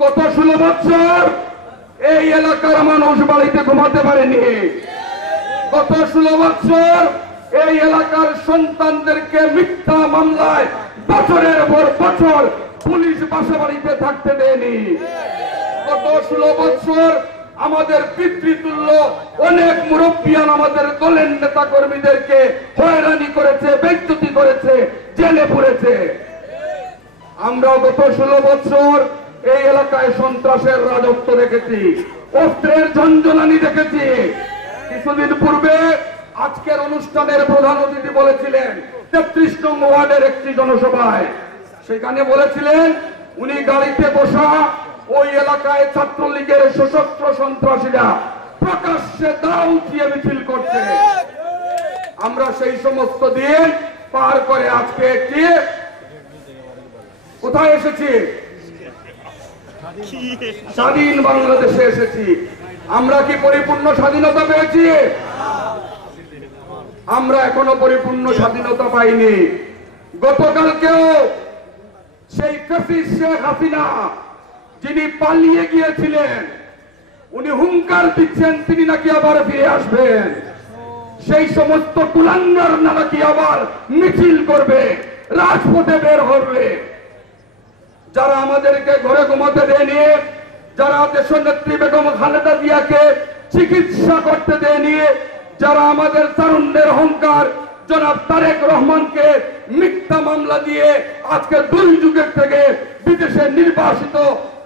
গত 16 বছর এই এলাকার মানুষ বাড়িতে ঘুমাতে পারেনি। গত 16 বছর এই এলাকার সন্তানদেরকে মিথ্যা মামলায় বছরের পর বছর পুলিশ বাসা বাড়িতে থাকতে দেয়নি। গত 16 বছর আমাদের পিতৃতুল্য অনেক মুরব্বিয়ান আমাদের দলের নেতা কর্মীদেরকে হয়রানি করেছে, বেইজ্জতি করেছে, জেলে পুরেছে। আমরা গত 16 বছর এই এলাকায় সন্ত্রাসের রাজত্ব দেখেছি, অস্ত্রের ঝঞ্ঝনানি দেখেছি। কিছুদিন পূর্বে আজকের অনুষ্ঠানের প্রধান অতিথি বলেছিলেন 33 নং ওয়ার্ডের একটি জনসভায়, সেখানে বলেছিলেন উনি গাড়িতে বসা ওই এলাকায় ছাত্রলীগের সশস্ত্র সন্ত্রাসীরা প্রকাশ্যে দা উঠিয়ে মিছিল করছে। আমরা সেই সমস্ত দিন পার করে আজকে একটি কোথায় এসেছি? স্বাধীন বাংলাদেশে এসেছি। আমরা কি পরিপূর্ণ স্বাধীনতা পেয়েছি? আমরা এখনো পরিপূর্ণ স্বাধীনতা পাইনি। গতকালকেও সেই ফ্যাসিস্ট শেখ হাসিনা যিনি পালিয়ে গিয়েছিলেন, উনি হুঙ্কার দিচ্ছেন তিনি নাকি আবার ফিরে আসবেন। সেই সমস্ত কুলাঙ্গার নাকি আবার মিছিল করবে, রাজপথে বের হবে। যারা আমাদেরকে ঘরে ঘুমাতে দেয়নি, যারা দেশনেত্রী বেগম খালেদা জিয়াকে চিকিৎসা করতে দেয়নি, যারা আমাদের তারুণ্যের অহংকার জনাব তারেক রহমানকে মিথ্যা মামলা দিয়ে আজকে 2 যুগের থেকে বিদেশে নির্বাসিত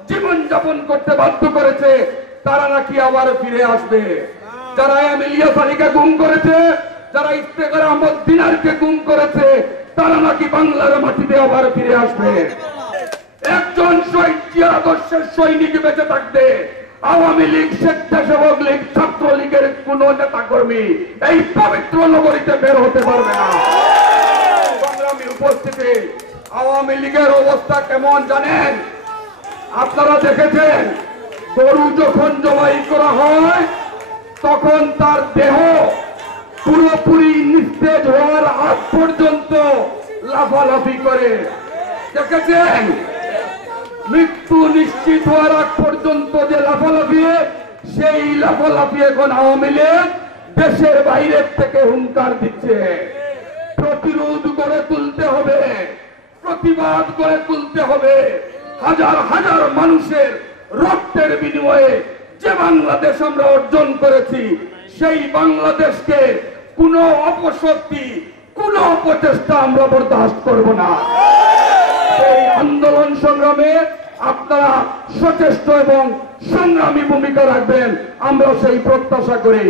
জীবন যাপন করতে বাধ্য করেছে, তারা নাকি আবার ফিরে আসবে। যারা ইলিয়াস আলীকে গুম করেছে, যারা ইফতেখার আহমদ দিনারকে গুম করেছে, তারা নাকি বাংলার মাটিতে আবার ফিরে আসবে। একজন শহীদ আদর্শের সৈনিক বেঁচে থাকতে আওয়ামী লীগ, স্বেচ্ছাসেবক লীগ, ছাত্রলীগের কোন নেতা কর্মী এই পবিত্র নগরীতে বের হতে পারবে না। সংগ্রামী উপস্থিতি, আওয়ামী লীগের অবস্থা কেমন জানেন? আপনারা দেখেছেন গরু যখন জবাই করা হয় তখন তার দেহ পুরোপুরি নিস্তেজ হওয়ার আগ পর্যন্ত লাফালাফি করে। দেখেছেন মৃত্যু নিশ্চিত হওয়ার আগ পর্যন্ত যে লাফালাফি, সেই লাফালাফি এখন আওয়ামী লীগ দেশের বাইরের থেকে হুঙ্কার দিচ্ছে। প্রতিরোধ করে তুলতে হবে, প্রতিবাদ করে তুলতে হবে। হাজার হাজার মানুষের রক্তের বিনিময়ে যে বাংলাদেশ আমরা অর্জন করেছি, সেই বাংলাদেশকে কোনো অপশক্তি, কোনো অপচেষ্টা আমরা বরদাস্ত করব না। এই আন্দোলন সংগ্রামে আপনারা সচেষ্ট এবং সংগ্রামী ভূমিকা রাখবেন, আমরা সেই প্রত্যাশা করি।